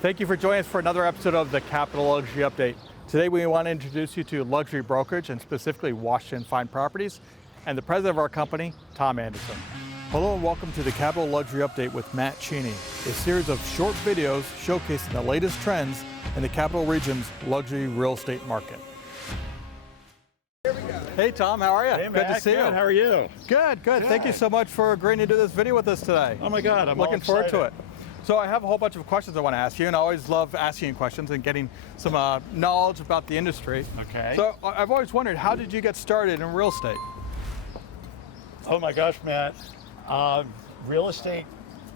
Thank you for joining us for another episode of the Capital Luxury Update. Today we want to introduce you to luxury brokerage and specifically Washington Fine Properties and the president of our company, Tom Anderson. Hello and welcome to the Capital Luxury Update with Matt Cheney, a series of short videos showcasing the latest trends in the Capital Region's luxury real estate market. Hey Tom, how are you? Hey Matt, good to see you. How are you? Good. Thank you so much for agreeing to do this video with us today. Oh my God, I'm looking forward to it. excited. So I have a whole bunch of questions I want to ask you, and I always love asking you questions and getting some knowledge about the industry. Okay. So I've always wondered, how did you get started in real estate? Oh my gosh, Matt. Real estate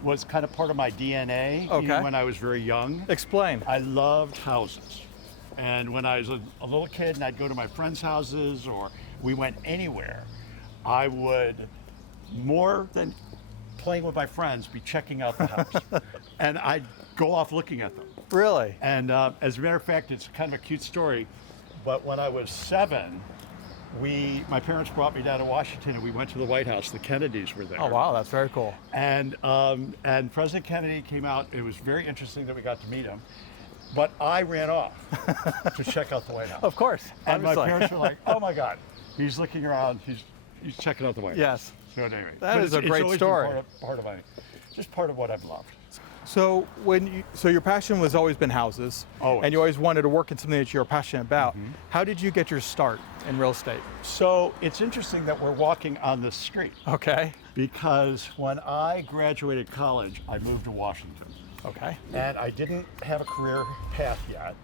was kind of part of my DNA even when I was very young. Explain. I loved houses. And when I was a little kid and I'd go to my friends' houses or we went anywhere, I would, more than playing with my friends, be checking out the house. And I'd go off looking at them. Really? And as a matter of fact, it's kind of a cute story, but when I was 7, my parents brought me down to Washington and we went to the White House. The Kennedys were there. Oh wow, that's very cool. And President Kennedy came out. It was very interesting that we got to meet him. But I ran off to check out the White House. Of course. And obviously. my parents were like, oh my God, he's looking around, he's checking out the White House. Yes. So anyway, That is a great story. Just part of what I've loved. So so your passion was always been houses, Always. and you always wanted to work in something that you were passionate about. How did you get your start in real estate? So it's interesting that we're walking on this street. Okay. Because when I graduated college, I moved to Washington. Okay. And I didn't have a career path yet.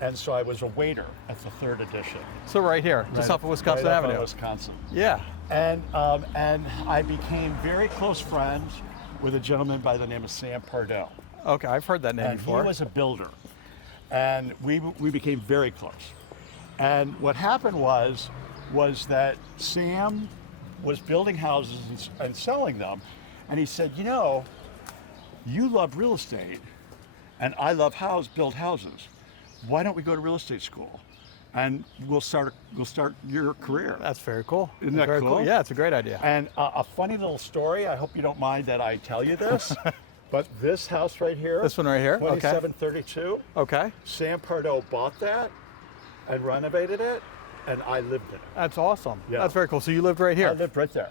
And so I was a waiter at the 3rd edition. So right here, just off of Wisconsin right up on Avenue. Wisconsin. Yeah. And I became very close friends with a gentleman by the name of Sam Pardo. Okay, I've heard that name And before. he was a builder. And we became very close. And what happened was that Sam was building houses and selling them. And he said, you know, you love real estate and I love build houses. Why don't we go to real estate school? And we'll start your career. That's very cool. Isn't that very cool? Yeah, it's a great idea. And a funny little story, I hope you don't mind that I tell you this, but this house right here, This one right here? Okay. 2732, Okay. Sam Pardo bought that and renovated it, and I lived in it. That's awesome. Yeah. That's very cool. So you lived right here? I lived right there.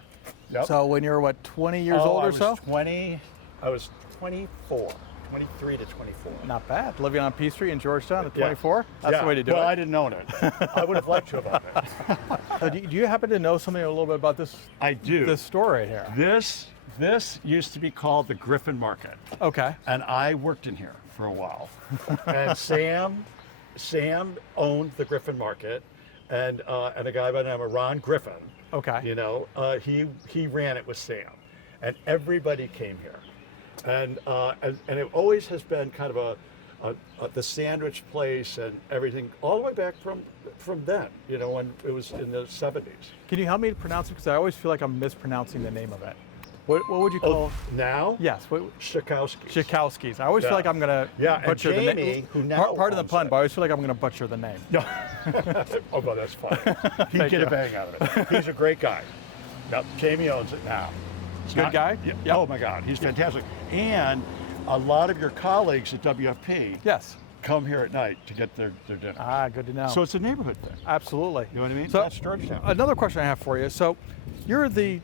Yep. So when you were, what, 20 years old or so? I was 24, 23 to 24. Not bad. Living on P Street in Georgetown at 24? That's the way to do well, it. I didn't own it. I would have liked to have owned it. So do you happen to know something a little bit about this? I do. This store right here. This used to be called the Griffin Market. Okay. And I worked in here for a while. And Sam owned the Griffin Market, and a guy by the name of Ron Griffin. Okay. You know, he ran it with Sam, and everybody came here, and it always has been kind of the sandwich place and everything all the way back from then. You know, when it was in the 70s. Can you help me to pronounce it? Because I always feel like I'm mispronouncing the name of it. What would you call? Now? Yes. Schakowski. Schakowski's. I always feel like I'm going to butcher the name. Who now Pardon the owns pun, it. but I always feel like I'm going to butcher the name. No. Oh, well, that's fine. He'd Thank get you. a bang out of it. He's a great guy. Yep, Jamie owns it now. It's Good guy? Yeah, Yep. Oh my God, he's fantastic. And a lot of your colleagues at WFP Yes. come here at night to get their dinner. Ah, good to know. So it's a neighborhood thing. Absolutely. You know what I mean? So That's Georgetown. Another question I have for you. So you're the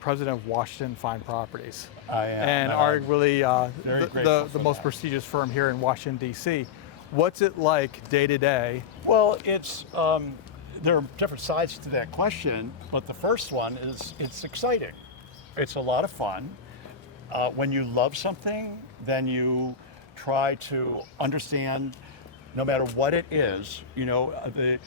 president of Washington Fine Properties. I am. And arguably very grateful the for most that. prestigious firm here in Washington, DC. What's it like day to day? Well, it's there are different sides to that question, but the first one is it's exciting. It's a lot of fun. When you love something, then you try to understand, no matter what it is, you know, the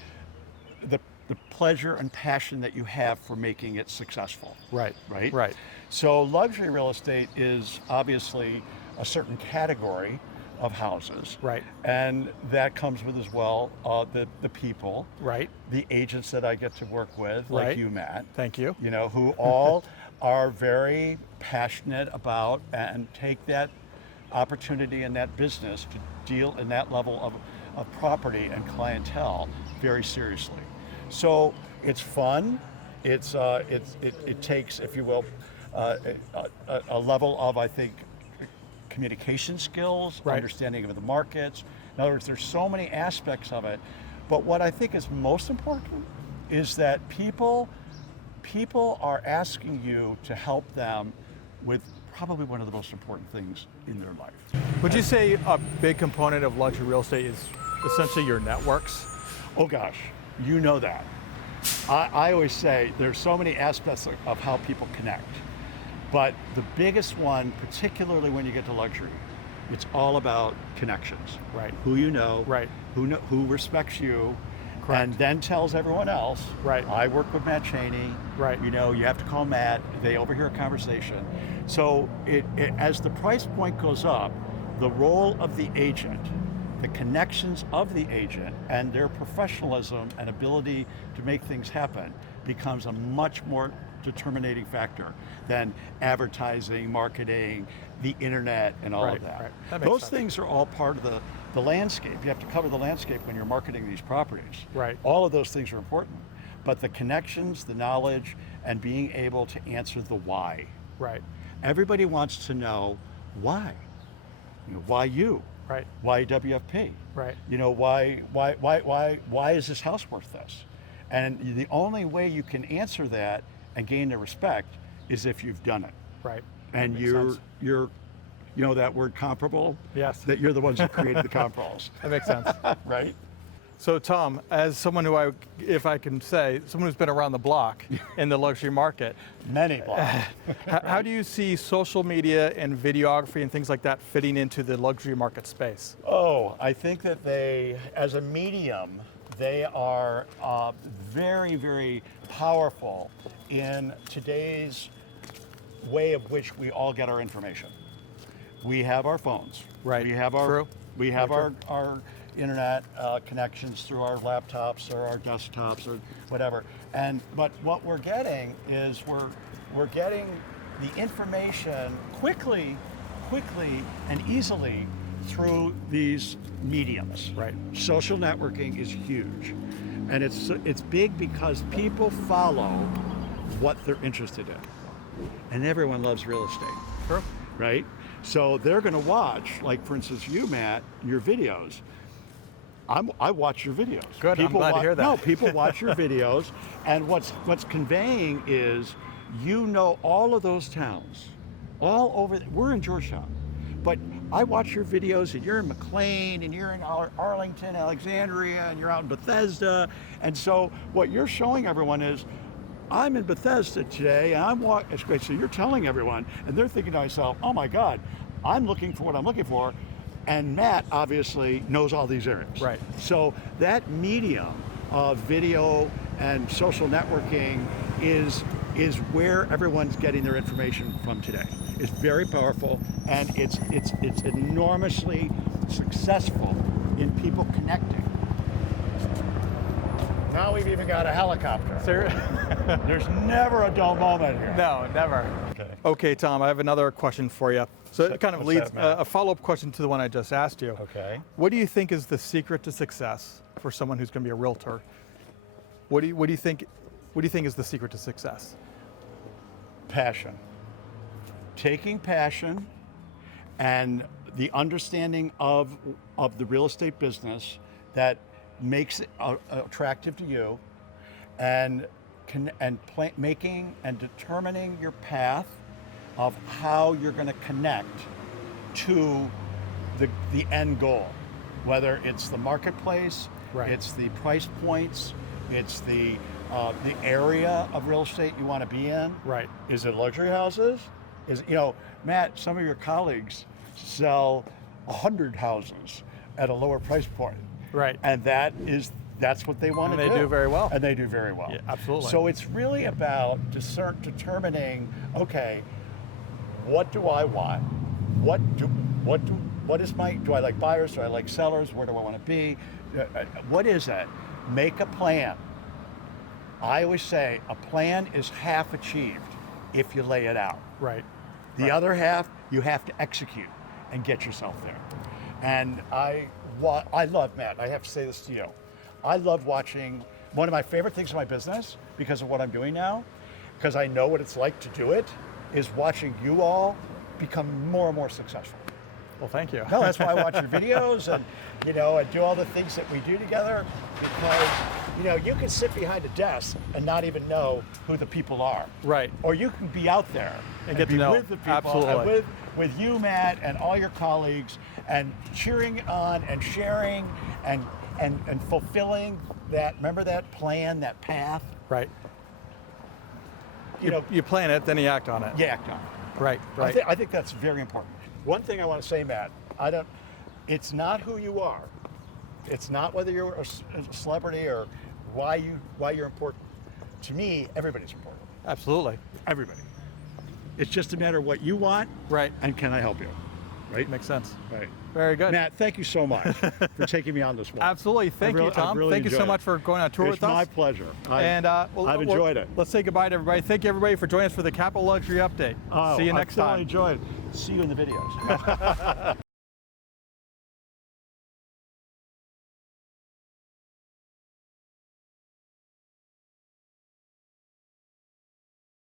pleasure and passion that you have for making it successful. Right. Right? Right. So luxury real estate is obviously a certain category of houses. Right. And that comes with as well the people, Right. the agents that I get to work with, like Right. you, Matt. Thank you. You know, who all are very passionate about and take that opportunity in that business to deal in that level of property and clientele very seriously. So it's fun. It takes, if you will, a level of, I think, communication skills, Right. understanding of the markets. In other words, there's so many aspects of it. But what I think is most important is that people are asking you to help them with probably one of the most important things in their life. Would you say a big component of luxury real estate is essentially your networks? Oh gosh, you know that. I always say there's so many aspects of how people connect. But the biggest one, particularly when you get to luxury, it's all about connections. Right. Who you know, Right. who respects you, Correct. and then tells everyone else. Right. I work with Matt Cheney. Right. You know, you have to call Matt. They overhear a conversation. So as the price point goes up, the role of the agent, the connections of the agent, and their professionalism and ability to make things happen becomes a much more determining factor than advertising, marketing, the internet, and all Right, of that. right. That makes Those sense. things are all part of the landscape. You have to cover the landscape when you're marketing these properties. Right. All of those things are important. But the connections, the knowledge, and being able to answer the why. Right. Everybody wants to know why. You know, why you? Right. Why WFP? Right. You know, why is this house worth this? And the only way you can answer that and gain their respect is if you've done it. Right. And Makes you're sense. you know that word comparable? Yes. That you're the ones who created the comparables. That makes sense. Right? So Tom, as someone who if I can say, someone who's been around the block in the luxury market, Many blocks. how do you see social media and videography and things like that fitting into the luxury market space? Oh, I think that they, as a medium, they are very, very powerful in today's way of which we all get our information. We have our phones. Right. We have our True. we have Very our internet connections through our laptops or our desktops or whatever. But what we're getting is we're getting the information quickly and easily through these mediums. Right. Social networking is huge, and it's big because people follow what they're interested in, and everyone loves real estate. True. Right? So they're going to watch, like for instance, you, Matt, your videos. I watch your videos. Good, I'm glad to hear that. No, people watch your videos, and what's conveying is, you know, all of those towns, all over. We're in Georgetown, but I watch your videos, and you're in McLean, and you're in Arlington, Alexandria, and you're out in Bethesda, and so what you're showing everyone is, I'm in Bethesda today, and I'm walking. It's great. So you're telling everyone, and they're thinking to themselves, "Oh my God, I'm looking for what I'm looking for," and Matt obviously knows all these areas. Right. So that medium of video and social networking is where everyone's getting their information from today. It's very powerful, and it's enormously successful in people connecting. Now we've even got a helicopter. Sir? There's never a dull moment here. No, never. Okay. Okay, Tom, I have another question for you. So it kind of What's leads that, Matt? a follow-up question to the one I just asked you. Okay. What do you think is the secret to success for someone who's going to be a realtor? What do you think is the secret to success? Passion. Taking passion and the understanding of the real estate business that makes it attractive to you, and making and determining your path of how you're going to connect to the end goal, whether it's the marketplace, Right. it's the price points, it's the area of real estate you want to be in. Right. Is it luxury houses? Matt, some of your colleagues sell 100 houses at a lower price point. Right. And that's what they want to do. And they do very well. And they do very well. Yeah, absolutely. So it's really about determining, okay, what do I want? Do I like buyers? Do I like sellers? Where do I want to be? What is it? Make a plan. I always say a plan is half achieved if you lay it out. Right. The other half, you have to execute and get yourself there. And I love, Matt, I have to say this to you. I love watching, one of my favorite things in my business, because of what I'm doing now, because I know what it's like to do it, is watching you all become more and more successful. Well, thank you. No, that's why I watch your videos and, and do all the things that we do together because, you can sit behind a desk and not even know who the people are. Right. Or you can be out there And get be to know. with the people, Absolutely. and with you, Matt, and all your colleagues, and cheering on and sharing and fulfilling that, remember that plan, that path? Right. You plan it, then you act on it. You act on it. Right, right. I think that's very important. One thing I want to say, Matt, it's not who you are. It's not whether you're a celebrity or why you're important. To me, everybody's important. Absolutely. Everybody. It's just a matter of what you want. Right. And can I help you? Right? Makes sense. Right. Very good. Matt, thank you so much for taking me on this one. Absolutely. Thank you, Tom. really Thank you so enjoyed much it. for going on tour with us. It's my pleasure. I've enjoyed it. Let's say goodbye to everybody. Thank you, everybody, for joining us for the Capital Luxury Update. See you next time. I enjoyed it. See you in the videos.